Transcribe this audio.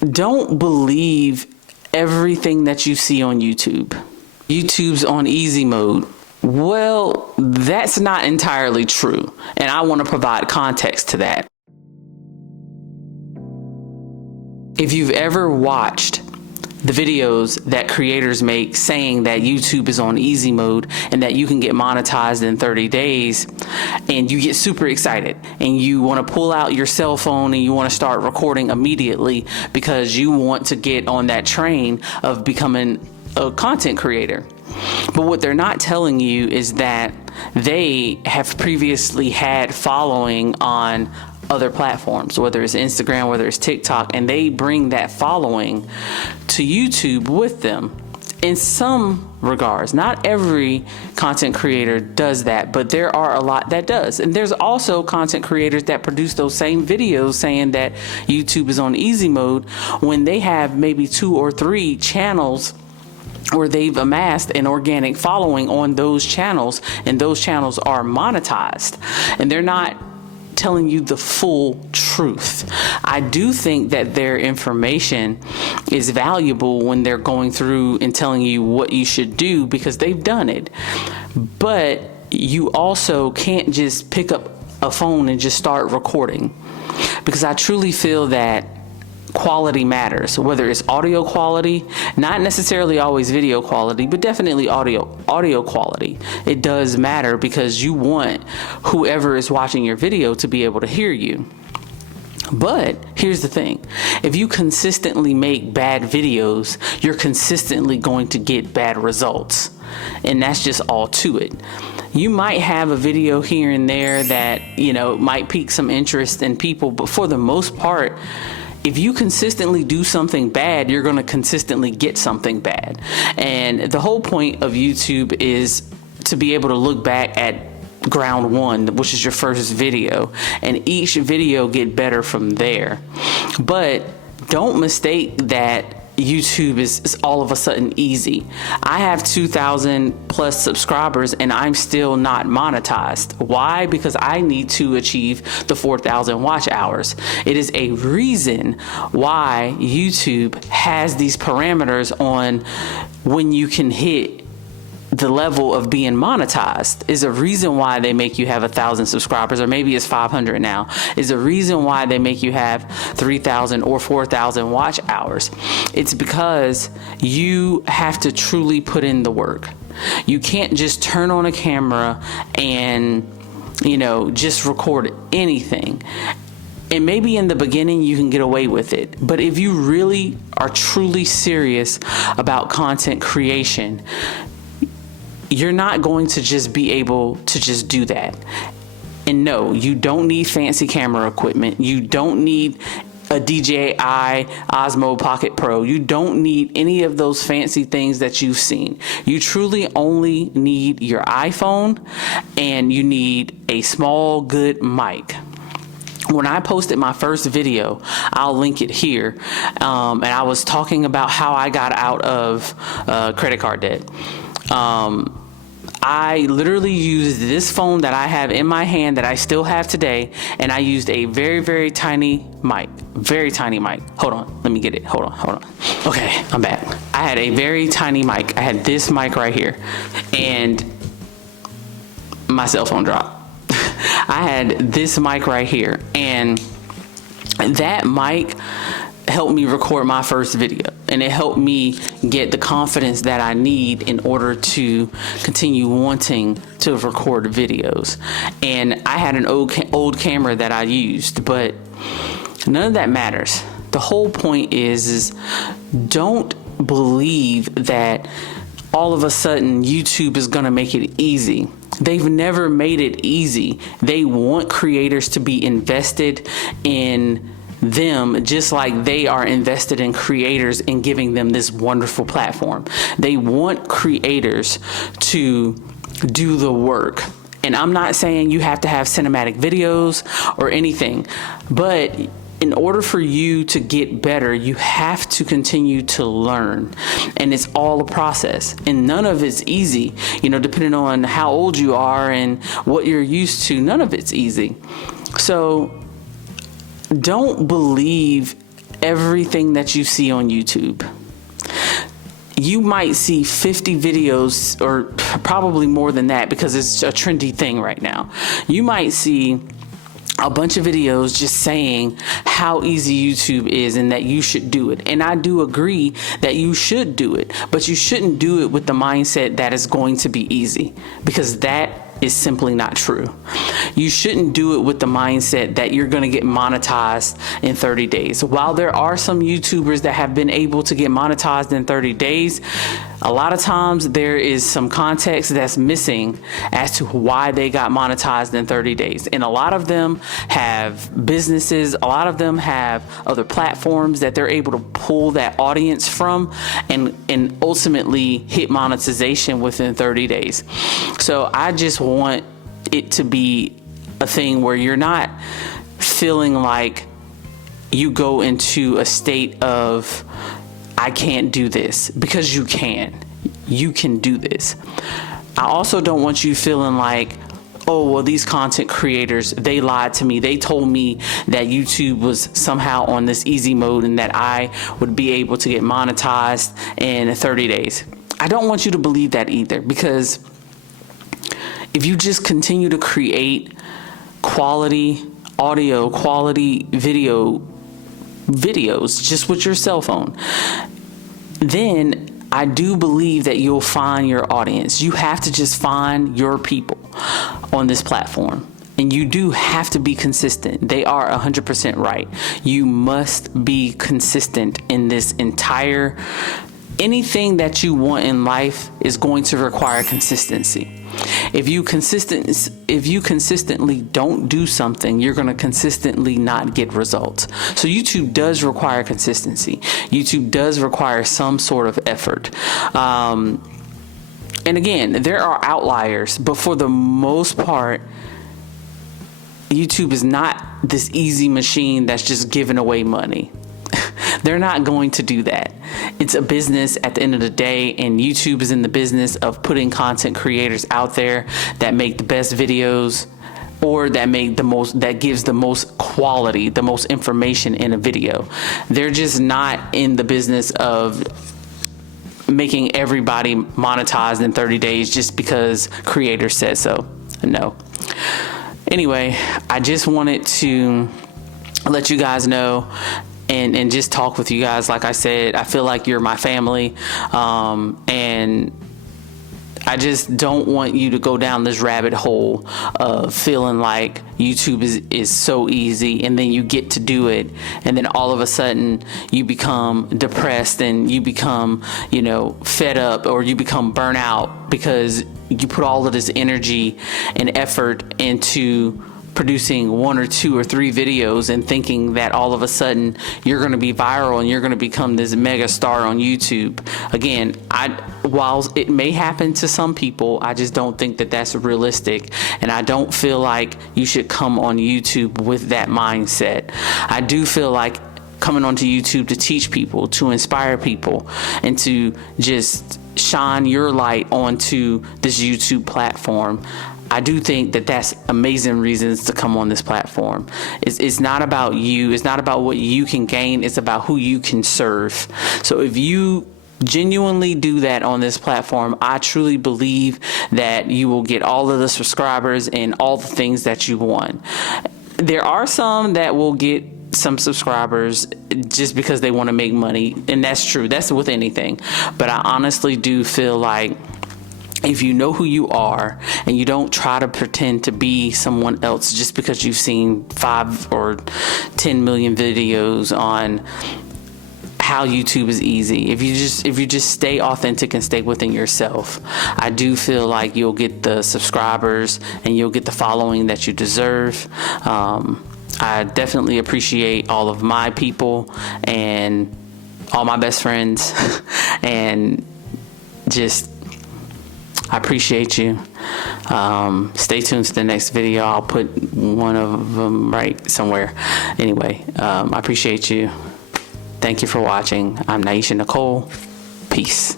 don't believe everything that you see on YouTube. YouTube's on easy mode. Well, that's not entirely true, and I want to provide context to that. If you've ever watched the videos that creators make saying that YouTube is on easy mode and that you can get monetized in 30 days, and you get super excited and you want to pull out your cell phone and you want to start recording immediately because you want to get on that train of becoming a content creator. But what they're not telling you is that they have previously had following on other platforms, whether it's Instagram, whether it's TikTok, and they bring that following to YouTube with them. In some regards, not every content creator does that, but there are a lot that does. And there's also content creators that produce those same videos saying that YouTube is on easy mode when they have maybe 2 or 3 channels where they've amassed an organic following on those channels, and those channels are monetized, and they're not telling you the full truth. I do think that their information is valuable when they're going through and telling you what you should do because they've done it. But you also can't just pick up a phone and just start recording, because I truly feel that quality matters, whether it's audio quality, not necessarily always video quality, but definitely audio quality. It does matter because you want whoever is watching your video to be able to hear you. But here's the thing. If you consistently make bad videos, you're consistently going to get bad results. And that's just all to it. You might have a video here and there that, might pique some interest in people, but for the most part, if you consistently do something bad, you're going to consistently get something bad. And the whole point of YouTube is to be able to look back at ground one, which is your first video, and each video get better from there. But don't mistake that YouTube is all of a sudden easy. I have 2,000 plus subscribers and I'm still not monetized. Why? Because I need to achieve the 4,000 watch hours. It is a reason why YouTube has these parameters on when you can hit the level of being monetized. Is a reason why they make you have 1,000 subscribers, or maybe it's 500 now. Is a reason why they make you have 3,000 or 4,000 watch hours. It's because you have to truly put in the work. You can't just turn on a camera and, just record anything. And maybe in the beginning you can get away with it. But if you really are truly serious about content creation, you're not going to just be able to just do that. And no, you don't need fancy camera equipment. You don't need a DJI Osmo Pocket Pro. You don't need any of those fancy things that you've seen. You truly only need your iPhone, and you need a small, good mic. When I posted my first video, I'll link it here, and I was talking about how I got out of credit card debt. I literally used this phone that I have in my hand that I still have today, and I used a very, very tiny mic. Very tiny mic. Hold on, let me get it. Hold on. Okay, I'm back. I had a very tiny mic. I had this mic right here, and my cell phone dropped. I had this mic right here, and that mic helped me record my first video, and it helped me get the confidence that I need in order to continue wanting to record videos. And I had an old camera that I used, but none of that matters. The whole point is don't believe that all of a sudden YouTube is gonna make it easy. They've never made it easy. They want creators to be invested in them just like they are invested in creators and giving them this wonderful platform. They want creators to do the work. And I'm not saying you have to have cinematic videos or anything, but in order for you to get better, you have to continue to learn. And it's all a process, and none of it's easy, depending on how old you are and what you're used to. None of it's easy. So don't believe everything that you see on YouTube. You might see 50 videos, or probably more than that, because it's a trendy thing right now. You might see a bunch of videos just saying how easy YouTube is and that you should do it. And I do agree that you should do it, but you shouldn't do it with the mindset that it's going to be easy, because that is simply not true. You shouldn't do it with the mindset that you're going to get monetized in 30 days. While there are some YouTubers that have been able to get monetized in 30 days, a lot of times there is some context that's missing as to why they got monetized in 30 days. And a lot of them have businesses, a lot of them have other platforms that they're able to pull that audience from and ultimately hit monetization within 30 days. So I just want it to be a thing where you're not feeling like you go into a state of, I can't do this, because you can. You can do this. I also don't want you feeling like, oh, well, these content creators, they lied to me. They told me that YouTube was somehow on this easy mode and that I would be able to get monetized in 30 days. I don't want you to believe that either, because if you just continue to create quality audio, quality videos just with your cell phone, then I do believe that you'll find your audience. You have to just find your people on this platform. And you do have to be consistent. They are 100% right. You must be consistent in this entire, anything that you want in life is going to require consistency. If you consistently don't do something, you're going to consistently not get results. So YouTube does require consistency. YouTube does require some sort of effort. And again, there are outliers, but for the most part, YouTube is not this easy machine that's just giving away money. They're not going to do that. It's a business at the end of the day, and YouTube is in the business of putting content creators out there that make the best videos, or that make the most, that gives the most quality, the most information in a video. They're just not in the business of making everybody monetized in 30 days just because creators said so. No. Anyway, I just wanted to let you guys know and just talk with you guys. Like I said, I feel like you're my family, and I just don't want you to go down this rabbit hole of feeling like YouTube is so easy, and then you get to do it, and then all of a sudden you become depressed and you become, fed up, or you become burnt out because you put all of this energy and effort into producing 1 or 2 or 3 videos and thinking that all of a sudden you're going to be viral and you're going to become this mega star on YouTube. Again, while it may happen to some people, I just don't think that that's realistic, and I don't feel like you should come on YouTube with that mindset. I do feel like coming onto YouTube to teach people, to inspire people, and to just shine your light onto this YouTube platform. I do think that that's amazing reasons to come on this platform. It's not about you. It's not about what you can gain. It's about who you can serve. So if you genuinely do that on this platform, I truly believe that you will get all of the subscribers and all the things that you want. There are some that will get some subscribers just because they want to make money, and that's true. That's with anything. But I honestly do feel like if you know who you are and you don't try to pretend to be someone else just because you've seen 5 or 10 million videos on how YouTube is easy, if you just stay authentic and stay within yourself, I do feel like you'll get the subscribers and you'll get the following that you deserve. I definitely appreciate all of my people and all my best friends, and just I appreciate you. Stay tuned to the next video. I'll put one of them right somewhere. Anyway, I appreciate you. Thank you for watching. I'm Naisha Nicole. Peace.